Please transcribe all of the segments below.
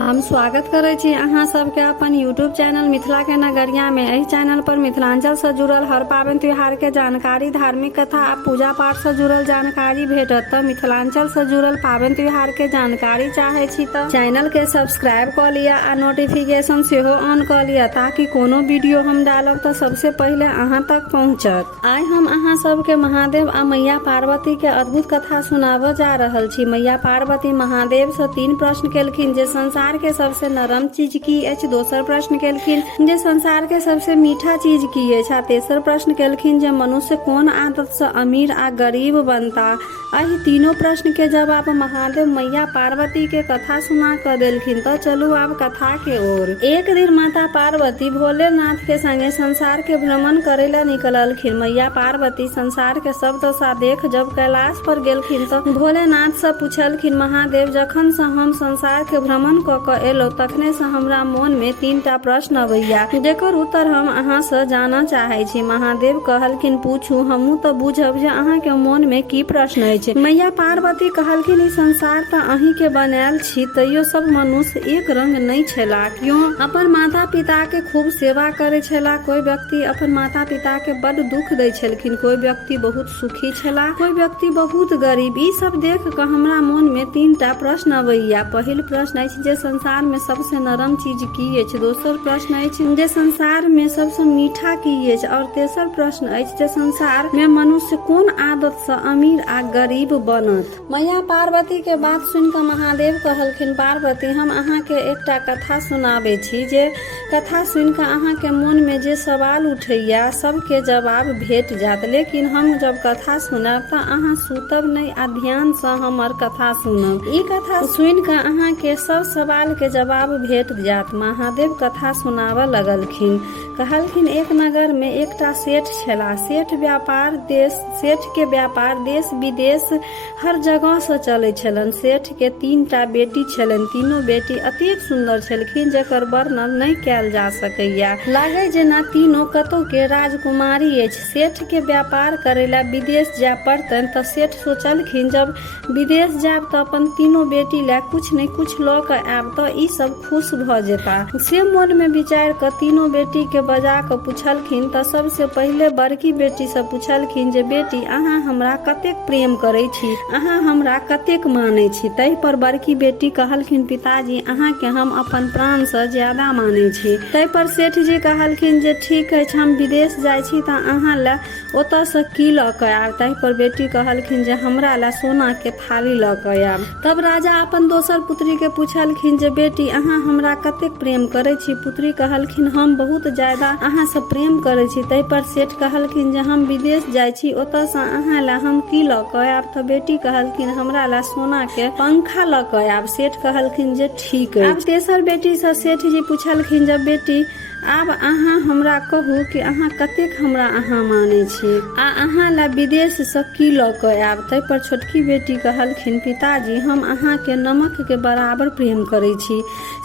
हम स्वागत करे छी अहाँ सबके अपन यूट्यूब चैनल मिथिला के नगरिया में। एहि चैनल पर मिथिलांचल से जुड़ल हर पाबनि त्योहार के जानकारी, धार्मिक कथा आ पूजा पाठ से जुड़ल जानकारी भेटत। त मिथिलांचल से जुड़ल पाबनि त्योहार के जानकारी चाहे छी त चैनल के सब्सक्राइब क लिया आ नोटिफिकेशन सेहो ऑन क लिया, ताकि कोनो वीडियो हम डालब त सबसे पहले अहाँ तक पहुंचत। आइ हम अहाँ सबके महादेव आ मैया पार्वती के अद्भुत कथा सुनाब जा रहल छी। मैया पार्वती महादेव से 3 प्रश्न केलखिन जे संसार के सबसे नरम चीज की अछि। दोसर प्रश्न केलखिन जे संसार के सबसे मीठा चीज की अछि। आ तेसर प्रश्न केलखिन जे मनुष्य कोन आदत से अमीर आ गरीब बनता। एहि तीनों प्रश्न के जवाब महादेव मैया पार्वती के कथा सुना क देलखिन। तो चलू आब कथा के ओर। एक दिन माता पार्वती भोलेनाथ के संगे संसार के भ्रमण करे ला निकललखिन। मैया पार्वती संसार के सब दशा देख जब कैलाश पर गेलखिन तो भोलेनाथ से पूछलखिन, महादेव जखन से हम संसार के भ्रमण क एलो तखने से हमरा मन में 3टा प्रश्न अबैया, जेकर उत्तर हम अहाँ से जानना चाहे छी। महादेव कहलखिन, पूछू, हमहू तो बुझब जे अहाँ के मन में की प्रश्न अछि। मैया पार्वती कहलखिन, ई संसार त अहीं के बनायल छी, तैयो सब मनुष्य एक रंग नहीं छला। क्यों अपन माता पिता के खूब सेवा करे छला, कोई व्यक्ति अपन माता पिता के बड़ दुख दै छलखिन, कोई व्यक्ति बहुत सुखी छला, कोई व्यक्ति बहुत गरीब। ई सब देख क हमरा मन में 3टा प्रश्न अबैया। पहिल प्रश्न अछि जे संसार में सबसे नरम चीज की अछि। दोसर प्रश्न अछि जे संसार में सबसे मीठा की अछि। और तेसर प्रश्न अछि जे संसार में मनुष्य कोन आदत से अमीर आ गरीब बनत। मैया पार्वती के बात सुन क महादेव कहलखिन, पार्वती हम अहाँ के एकटा कथा सुनाबे छी, जे कथा सुन क अहाँ के मन में जे सवाल उठैया सबके जवाब भेट जात। लेकिन हम जब कथा सुनब त अहाँ सुतब नहीं आ ध्यान से हमर कथा सुनब। ई कथा सुन क अहाँ के सब सवाल के जवाब भेट जात। महादेव कथा सुनाबऽ लगलखिन। कहलखिन, एक नगर में एकटा सेठ छला। सेठ के व्यापार देश विदेश हर जगह से चले छलन। सेठ के 3टा बेटी छलन। तीनों बेटी अतेक सुंदर छलखिन जेकर वर्णन नहीं कैल जा सकैया। लागे जेना तीनों कतौ के राजकुमारी अछि। सेठ के व्यापार करेला विदेश जाय पड़तन त सेठ सोचलखिन, जब विदेश जाब त अपन तीनों बेटी ला कुछ नहीं कुछ ल क आब त ई सब खुश भ जेता। से मन में विचार क तीनों बेटी के बजा क पूछलखिन त सबसे पहले बड़की बेटी से पूछलखिन जे बेटी अहाँ हमरा कतेक प्रेम करे छी, अहाँ हमरा कतेक माने छी। तै पर बड़की बेटी कहलखिन, पिताजी अहाँ के हम अपन प्राण से ज्यादा माने छी। तै पर सेठ जी कहलखिन जे ठीक अछि, हम विदेश जाय छी त अहाँ ला ओतऽ से की ल क आब। तै पर बेटी कहलखिन जे हमरा ला सोना के थाली ल क आब। तब राजा अपन दोसर पुत्री के पूछलखिन जे बेटी अहाँ हमरा कतेक प्रेम करे छी। पुत्री कहलखिन, हम बहुत ज्यादा अहाँ से प्रेम करे छी। तै पर सेठ कहलखिन जे हम विदेश जाय छी, ओतऽ से अहाँ ला हम की ल क आब। त बेटी कहलखिन, हमरा ला सोना के पंखा ल क आब। सेठ कहलखिन जे ठीक है। अब तेसर बेटी से सेठ जी पूछलखिन जब बेटी आब अहाँ हमरा कहू कि अहाँ कतेक हमरा अहाँ माने छी आ अहाँ ला विदेश से की ल क आब। तै पर छोटकी बेटी कहलखिन, पिताजी हम अहाँ के नमक के बराबर प्रेम करे छी।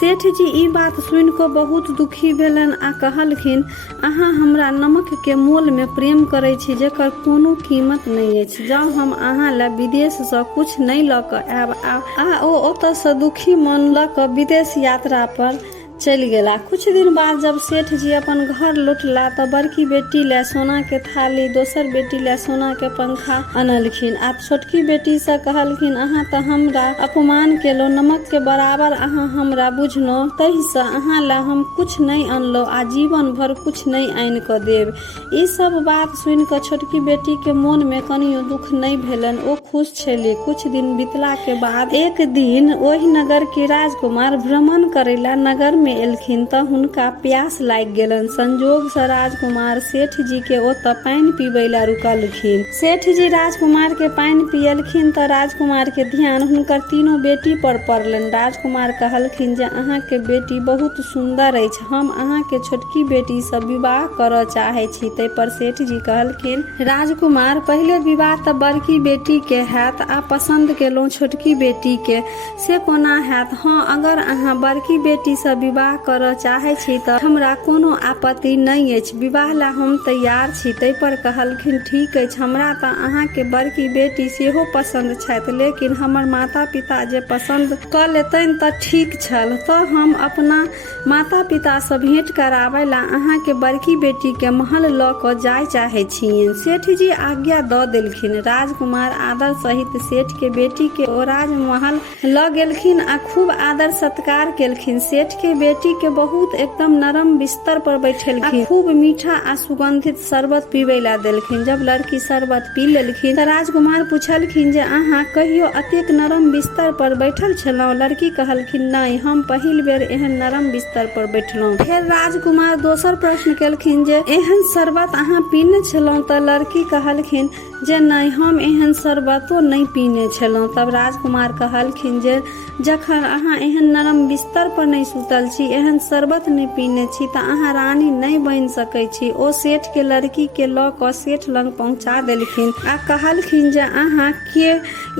सेठ जी ई बात सुन क बहुत दुखी भेलन आ कहलखिन, अहाँ हमरा नमक के मोल में प्रेम करे छी जेकर कोनो कीमत नहीं अछि। जब हम अहाँ ला विदेश से कुछ नहीं ल क आब आ ओ ओतऽ से दुखी मन ल क विदेश यात्रा पर चलि गेला। कुछ दिन बाद जब सेठ जी अपन घर लौटला त बड़की बेटी ला सोना के थाली, दोसर बेटी ला सोना के पंखा अनलखिन। आ छोटकी बेटी से कहलखिन, अहाँ त हमरा अपमान केलो, नमक के बराबर अहाँ हमरा बुझनो, तहि से अहाँ ला हम कुछ नहीं अनलो आ जीवन भर कुछ नहीं आनि क देब। ई सब बात सुन क छोटकी बेटी के मन में कनियो दुख नहीं भेलन, ओ खुश छली। कुछ दिन बीतला के बाद एक दिन ओहि नगर के राजकुमार भ्रमण करेला नगर में एलखिन त हुनका प्यास लाग गेलन। संजोग से राजकुमार सेठ जी के ओतऽ पानी पीबै ला रुकलखिन। सेठ जी राजकुमार के पानी पियलखिन त राजकुमार के ध्यान हुनकर तीनों बेटी पर पड़लन। राजकुमार कहलखिन जे अहाँ के बेटी बहुत सुंदर अछि, हम अहाँ के छोटकी बेटी से विवाह करऽ चाहे छी। तै पर सेठ जी कहलखिन, राजकुमार पहले विवाह त बड़की बेटी के हैत आ पसंद केलहुं छोटकी बेटी के, से कोना हैत। हाँ, अगर अहाँ बड़की बेटी से विवाह करऽ चाहै छी तऽ हमरा कोनो आपत्ति नहि अछि, विवाह ला हम तैयार छी। तै पर कहलखिन ठीक अछि, हमरा तऽ अहाँके बड़की बेटी सेहो पसंद छथि, लेकिन हमर माता पिता जे पसंद कऽ लेतनि तऽ ठीक छल। तऽ हम अपना माता पिता सँ भेंट कराबै ला अहाँके बड़की बेटी के महल लऽ कऽ जाय चाहै छियनि। सेठ जी आज्ञा दऽ देलखिन। राजकुमार आदर सहित सेठ के बेटी के ओ राजमहल लऽ गेलखिन आ खूब आदर सत्कार केलखिन। सेठ के बेटी के बहुत एकदम नरम बिस्तर पर बैठेलखिन, खूब मीठा आ सुगंधित शरबत पीबै ला देलखिन। जब लड़की शरबत पी लेलखिन तऽ राजकुमार पूछलखिन जे अहाँ कहियो अतेक नरम बिस्तर पर बैठल छलहुँ? लड़की कहलखिन नहि, हम पहिल बेर एहन नरम बिस्तर पर बैठलहुँ। फेर राजकुमार दोसर प्रश्न केलखिन जे एहन शरबत अहाँ पीने छलहुँ? तऽ लड़की कहलखिन जे नहि, हम एहन शरबतो नहि पीने छलहुँ। तब राजकुमार कहलखिन जे जखन अहाँ एहन नरम बिस्तर पर नहि सुतल छी, एहन शरबत नहि पीने छी तऽ अहाँ रानी नहि बनि सकै छी। ओ सेठ के लड़की के लऽ कऽ सेठ लग पहुँचा देलखिन आ कहलखिन जे अहाँ के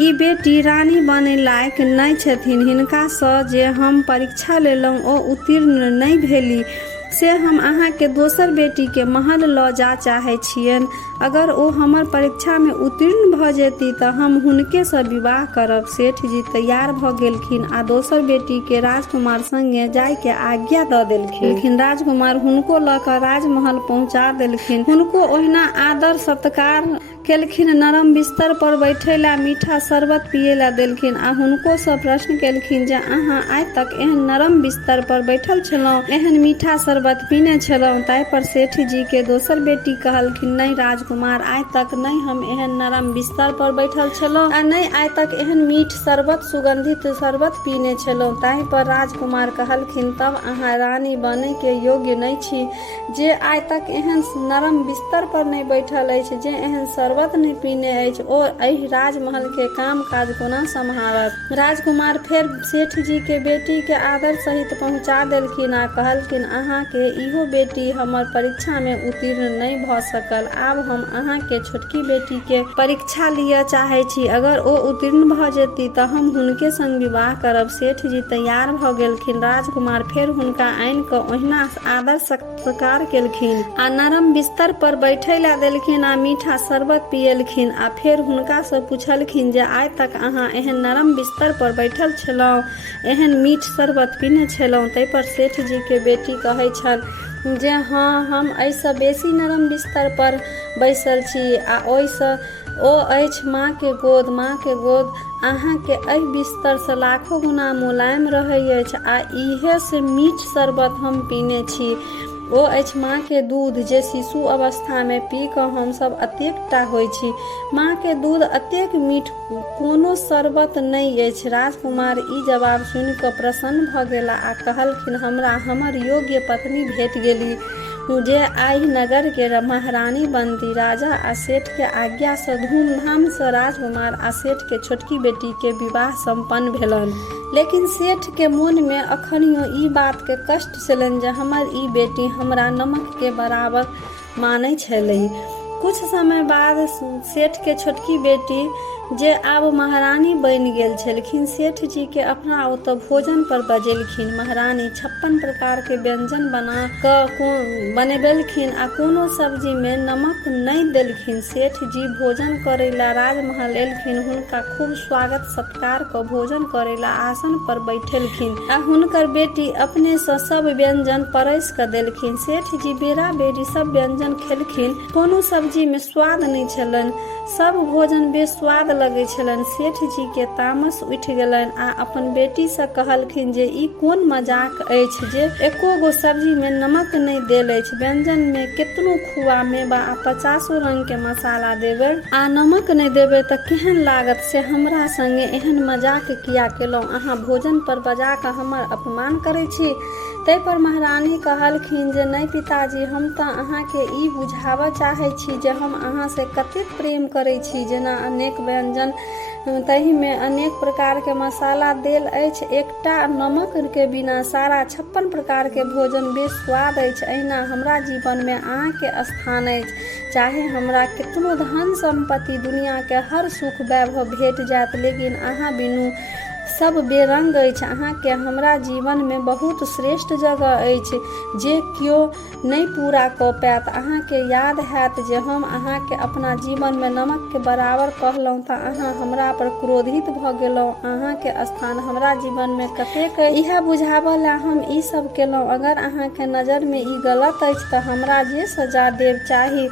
ई बेटी रानी बनै लायक नहि छथिन। हिनका सँ जे हम परीक्षा लेलहुँ ओ उत्तीर्ण नहि भेली, से हम अहाँके दोसर बेटी के महल लऽ जा चाहै छियनि। अगर ओ हमर परीक्षा में उत्तीर्ण भऽ जेती तऽ हम हुनके सँ विवाह करब। सेठ जी तैयार भऽ गेलखिन आ दोसर बेटी के राजकुमार संगे जाय के आज्ञा दऽ देलखिन। राजकुमार हुनको लऽ कऽ राजमहल पहुँचा देलखिन। हुनको ओहिना आदर सत्कार केलखिन, नरम बिस्तर पर बैठे ला, मीठा शरबत पिए ला देलखिन आ हुनको सँ प्रश्न केलखिन जे अहाँ आइ तक एहन नरम बिस्तर पर बैठल छलहुँ, एहन मीठा शरबत पीने छलहुँ? ताहि पर सेठ जी के दोसर बेटी कहलखिन नहीं राजकुमार, आइ तक नहीं हम एहन नरम बिस्तर पर बैठल छलहुँ आ नहीं आइ तक एहन मीठ शरबत सुगंधित शरबत पीने छलहुँ। ताहि पर राजकुमार कहलखिन तब अहाँ रानी बनै के योग्य नहीं छी। जे आइ तक एहन नरम बिस्तर पर नहीं बैठल अछि, जे एहन शरबत नहीं पीने अछि, ओ एहि राजमहल के काम काज कोना सम्हारत? राजकुमार फेर सेठ जी के बेटी के आदर सहित पहुँचा देलखिन आ कहलखिन अहाँ के इहो बेटी हमर परीक्षा में उत्तीर्ण नहीं भऽ सकल। आब हम अहाँ के छोटकी बेटी के परीक्षा लिअ चाहै छी, अगर ओ उत्तीर्ण भऽ जेती तऽ हम हुनके संग विवाह करब। सेठ जी तैयार भऽ गेलखिन। राजकुमार फेर हुनका आनि कऽ ओहिना आदर सत्कार केलखिन आ नरम बिस्तर पर बैठे ला देलखिन आ मीठा शरबत पिएलखिन आ फेर हुनका सँ पूछलखिन जे आइ तक अहाँ एहन नरम बिस्तर पर बैठल छलहुँ, एहन मीठ शरबत पीने छलहुँ? ताहि पर सेठ जी के बेटी कहै छल जे हाँ, हम एहिसँ बेसी नरम बिस्तर पर बैसल छी आ ओहिसँ ओ अछि माँ के गोद। माँ के गोद अहाँके एहि बिस्तर से लाखों गुना मुलायम रहै अछि आ इहे से मीठ शरबत हम पीने छी। ओ अछि माँ के दूध जे शिशु अवस्था में पी कऽ हमसब अतेकटा होइ छी। माँ के दूध अतेक मीठ कोनो शरबत नहि अछि। राजकुमार ई जवाब सुनि कऽ प्रसन्न भऽ गेला आ कहलखिन हमरा हमर योग्य पत्नी भेट गेली जे आइ नगर के महारानी बनती। राजा आ सेठ के आज्ञा सँ धूमधाम सँ राजकुमार आ सेठ के छोटकी बेटी के विवाह संपन्न भेलनि। लेकिन सेठ के मोन में अखनियो ई बात के कष्ट छलनि जे हमर ई बेटी हमरा नमक के बराबर मानै छलै। कुछ समय बाद सेठ के छोटकी बेटी जे आब महारानी बनि गेल छलखिन, सेठ जी के अपना ओतऽ भोजन पर बजेलखिन। महारानी 56 प्रकार के व्यंजन बना कऽ बनेबेलखिन आ कोनो सब्जी में नमक नहीं देलखिन। सेठ जी भोजन करे ला राजमहल एलखिन, हुनका खूब स्वागत सत्कार कऽ भोजन करे ला आसन पर बैठेलखिन आ हुनकर बेटी अपने सँ सब व्यंजन परस कऽ देलखिन। सेठ जी बेरा बेरी सब व्यंजन खेलखिन, कोनो सब्जी में स्वाद नहीं छलनि, सब भोजन बेस्वाद लगै छलनि। सेठ जी के तामस उठि गेलनि आ अपन बेटी सँ कहलखिन जे ई कोन मजाक अछि जे एको गो सब्जी में नमक नहीं देल अछि। व्यंजन में केतनो खुआ मेवा आ 50 रंग के मसाला देबै आ नमक नहीं देबै तऽ केहन लागत? से हमरा संगे एहन मजाक किया केलहुँ? अहाँ भोजन पर बजा कऽ हमर अपमान करै छी। ताहि पर महारानी कहलखिन जे नहीं पिताजी, हम तऽ अहाँ के ई बुझाबऽ चाहै छी जे हम अहाँ से कतेक प्रेम करै छी। जेना अनेक व्यंजन तहि में अनेक प्रकार के मसाला देल अछि, एकटा नमक के बिना सारा 56 प्रकार के भोजन बेस्वाद अछि। अहिना हमरा जीवन में अहाँ के स्थान अछि। चाहे हमरा कितनो धन संपत्ति दुनिया के हर सुख वैभव भेट जायत, लेकिन अहाँ बिनु सब बेरंग अछि। अहाँके हमरा जीवन में बहुत श्रेष्ठ जगह अछि जे केओ नहीं पूरा कऽ पायत। अहाँके याद हैत जे हम अहाँके अपना जीवन में नमक के बराबर कहलहुँ तऽ अहाँ हमरा पर क्रोधित भऽ गेलहुँ। अहाँके स्थान हमरा जीवन में कतेक इएह बुझाबऽ ला हम ई सब केलहुँ। अगर अहाँके नजर में ई गलत अछि तऽ हमरा जे सजा देब चाही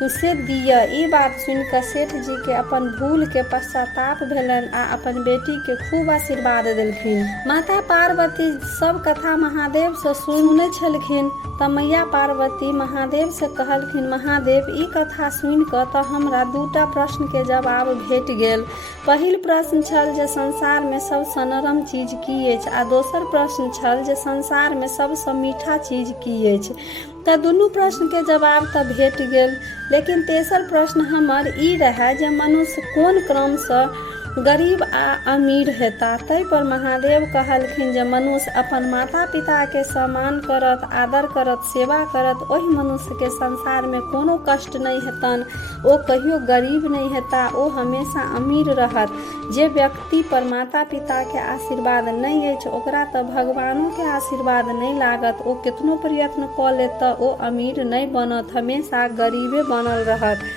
से दिअ। ई बात सुनि कऽ सेठ जी के अपन भूल के पश्चाताप भेलनि आ अपन बेटी के खूब आशीर्वाद देलखिन। माता पार्वती सब कथा महादेव से सुनै छलखिन तऽ मैया पार्वती महादेव से कहलखिन, महादेव ई कथा सुनि कऽ तऽ हमरा दूटा प्रश्न के जवाब भेट गेल। पहिल प्रश्न छल जे संसार में सबसँ नरम चीज की अछि आ दोसर प्रश्न छल जे संसार में सबसँ मीठा चीज की अछि। तऽ दुनू प्रश्न के जवाब तऽ भेट गेल, लेकिन तेसर प्रश्न हमर ई रहै जे मनुष्य कोन क्रमसँ गरीब आ अमीर हेता। तै पर महादेव कहलखिन जे मनुष्य अपन माता पिता के सम्मान करत, आदर करत, सेवा करत, ओहि मनुष्य के संसार में कोनो कष्ट नहीं हेतन, ओ कहियो गरीब नहीं हेता, ओ हमेशा अमीर रहत। जे व्यक्ति पर माता पिता के आशीर्वाद नहीं अछि ओकरा तऽ भगवानो के आशीर्वाद नहीं लागत। ओ कितनो प्रयत्न कऽ लेत तऽ ओ अमीर नहीं बनत, हमेशा गरीबे बनल रहत।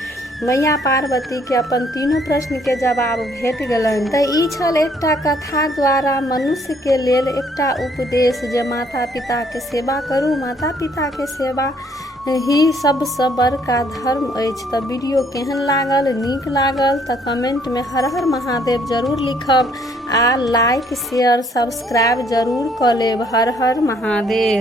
मैया पार्वती के अपन तीनों प्रश्न के जवाब भेट गेलनि। तऽ ई छल एकटा कथा द्वारा मनुष्य के लेल एकटा उपदेश जे माता पिता के सेवा करू। माता पिता के सेवा ही सबसँ बड़का धर्म अछि। तऽ वीडियो केहन लागल, नीक लागल तऽ कमेंट में हर हर महादेव जरूर लिखब आ लाइक शेयर सब्सक्राइब जरूर कऽ लेब। हर हर महादेव।